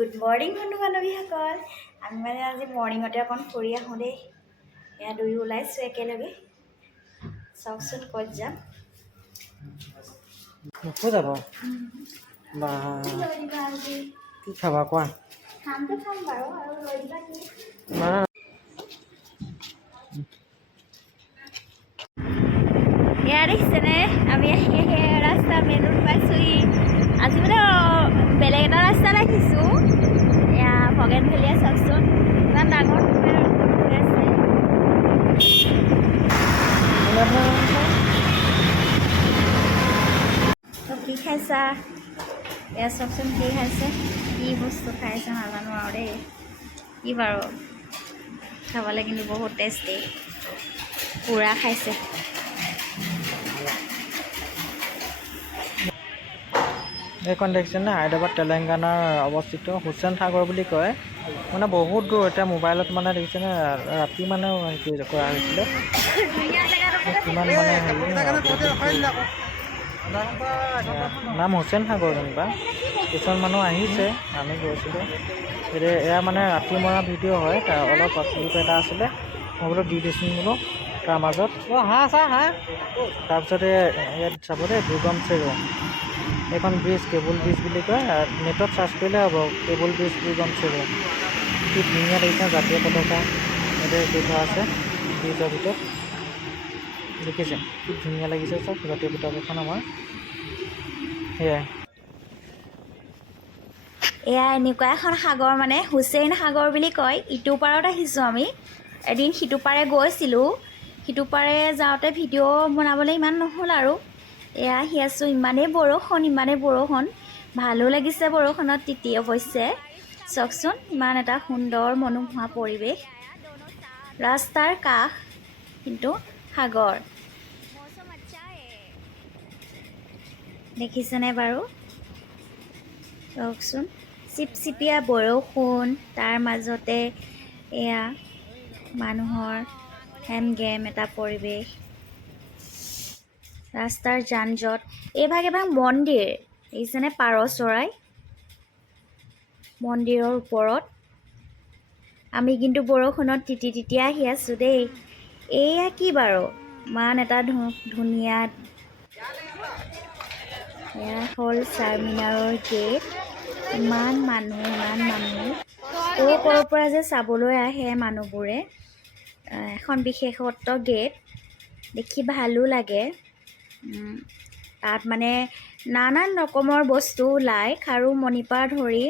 Good morning বন্ধু বান্ধৱীসকল। আমি মানে আজি মৰ্ণিঙতে অকণ ফুৰি আহোঁ দেই। এয়া দুয়ো ওলাইছোঁ একেলগে। চাওকচোন ক'ত যাম। ক'ত যাব বা কি খাবা কোৱা? খামটো খাম বাৰু, আৰু লৈ দিবা কি? এয়া দেখিছেনে, আমি ৰাস্তা মেইন ৰোড পাইছোঁহি। আজি মানে বেলেগ এটা ৰাস্তা ৰাখিছোঁ। এয়া ভগেন ভেলিয়া চাওকচোন, ইমান ডাঙৰ আছে। কি খাইছা? এয়া চাওকচোন কি খাইছে, কি বস্তু খাইছে নাজানো আৰু দেই। কি বাৰু, খাবলৈ কিন্তু বহুত টেষ্টি। পুৰা খাইছে। এইখন দেখিছেনে, হায়দৰাবাদ তেলেংগানাৰ অৱস্থিত হুছেইন সাগৰ বুলি কয়। মানে বহুত দূৰ। এতিয়া মোবাইলত মানে দেখিছেনে, ৰাতি মানে হেৰি কৰা হৈছিলে। কিমান মানে নাম হুছেইন সাগৰ যেনিবা। কিছুমান মানুহ আহিছে, আমি গৈছিলোঁ। এতিয়া এয়া মানে ৰাতি মৰা ভিডিঅ' হয়। তাৰ অলপ ক্লিপ এটা আছিলে, মই বোলো দি দিছোঁ বোলো তাৰ মাজত। তাৰপিছতে ইয়াত চাব দেই, দুৰ্গম চেৰু। এইখন ব্ৰিজ কেবুল ব্ৰিজ বুলি কয়। নেটত চাৰ্চ কৰিলে হ'ব, কেবুল ব্ৰিজ দুৰ্গম চেৰু। কি ধুনীয়া দেখিছে, জাতীয় পতাকা ইয়াতে দি থোৱা আছে ব্ৰিজৰ ভিতৰত। দেখিছে কি ধুনীয়া লাগিছে, চব জাতীয় পতাকাখন আমাৰ। সেয়াই, এয়া এনেকুৱা এখন সাগৰ, মানে হুছেইন সাগৰ বুলি কয়। ইটো পাৰত আহিছোঁ আমি। এদিন সিটো পাৰে গৈছিলোঁ। সিটো পাৰে যাওঁতে ভিডিঅ' বনাবলৈ ইমান নহ'ল আৰু। এয়া আহি আছোঁ, ইমানেই বৰষুণ। ভালো লাগিছে বৰষুণত তিতি। অৱশ্যে চাওকচোন, ইমান এটা সুন্দৰ মনোমোহা পৰিৱেশ। ৰাস্তাৰ কাষ কিন্তু সাগৰ। দেখিছেনে বাৰু? চাওকচোন, চিপচিপীয়া বৰষুণ, তাৰ মাজতে এয়া মানুহৰ হেমগেম এটা পৰিৱেশ। ৰাস্তাৰ যান জঁট। এভাগ মন্দিৰ দেখিছেনে, পাৰ চৰাই মন্দিৰৰ ওপৰত। আমি কিন্তু বৰষুণত তিতি আহি আছোঁ দেই। এয়া কি বাৰু, ইমান এটা ধুনীয়া। এয়া হ'ল চাৰমিনাৰৰ গেট। ইমান মানুহ। ক'ৰ পৰা যে চাবলৈ আহে মানুহবোৰে। এখন বিশেষত্ব গেট, দেখি ভালো লাগে। তাত মানে নানান ৰকমৰ বস্তু ওলায়, খাৰু মণিৰ ধৰি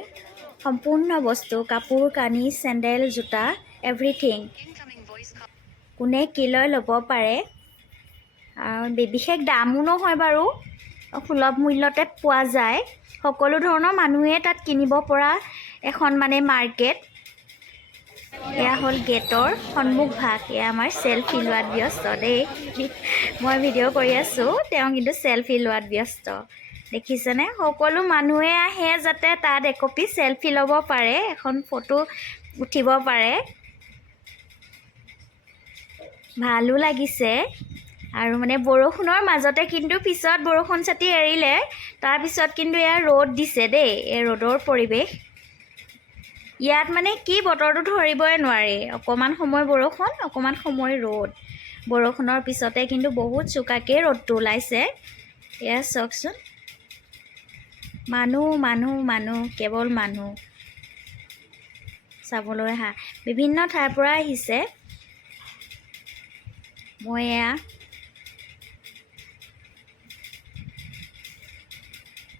সম্পূৰ্ণ বস্তু, কাপোৰ কানি, চেণ্ডেল, জোতা, এভৰিথিং। কোনে কি লৈ ল'ব পাৰে। আৰু বিশেষ দামো নহয় বাৰু, সুলভ মূল্যতে পোৱা যায়। সকলো ধৰণৰ মানুহে তাত কিনিব পৰা এখন মানে মাৰ্কেট। এয়া হ'ল গেটৰ সন্মুখ ভাগ। এয়া আমাৰ চেলফি লোৱাত ব্যস্ত দেই। মই ভিডিঅ' কৰি আছোঁ, তেওঁ কিন্তু চেলফি লোৱাত ব্যস্ত। দেখিছেনে, সকলো মানুহে আহে যাতে তাত একপি চেলফি ল'ব পাৰে, এখন ফটো উঠিব পাৰে। ভালো লাগিছে। আৰু মানে বৰষুণৰ মাজতে কিন্তু পিছত বৰষুণ চাতি এৰিলে, তাৰপিছত কিন্তু এয়া ৰ'দ দিছে দেই। এই ৰ'দৰ পৰিৱেশ। ইয়াত মানে কি বতৰটো ধৰিবই নোৱাৰি। অকণমান সময় বৰষুণ, অকণমান সময় ৰ'দ। বৰষুণৰ পিছতে কিন্তু বহুত চোকাকৈ ৰ'দটো ওলাইছে। এয়া চাওকচোন, মানুহ, কেৱল মানুহ চাবলৈ আহা। বিভিন্ন ঠাইৰ পৰা আহিছে। মই এয়া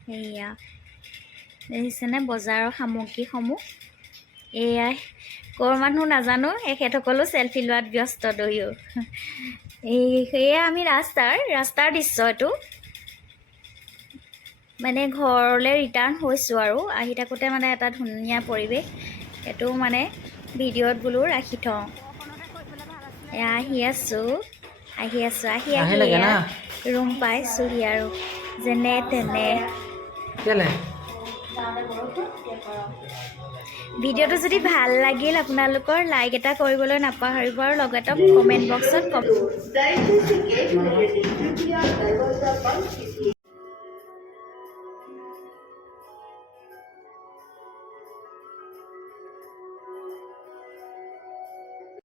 সেয়া দেখিছেনে, বজাৰৰ সামগ্ৰীসমূহ। এয়াই ক'ৰ মানুহ নাজানো, এখেতসকলো চেলফি লোৱাত ব্যস্ত দুয়ো। সেয়া আমি ৰাস্তাৰ দৃশ্য এইটো। মানে ঘৰলৈ ৰিটাৰ্ণ হৈছোঁ আৰু আহি থাকোঁতে মানে এটা ধুনীয়া পৰিৱেশ। এইটো মানে ভিডিঅ'ত বোলো ৰাখি থওঁ। এয়া আহি আছোঁ ৰুম পাইছোঁহি আৰু যেনে তেনে। ভিডিঅ'টো যদি ভাল লাগিল আপোনালোকৰ, লাইক এটা কৰিবলৈ নাপাহৰিব, আৰু লগতে কমেণ্ট বক্সত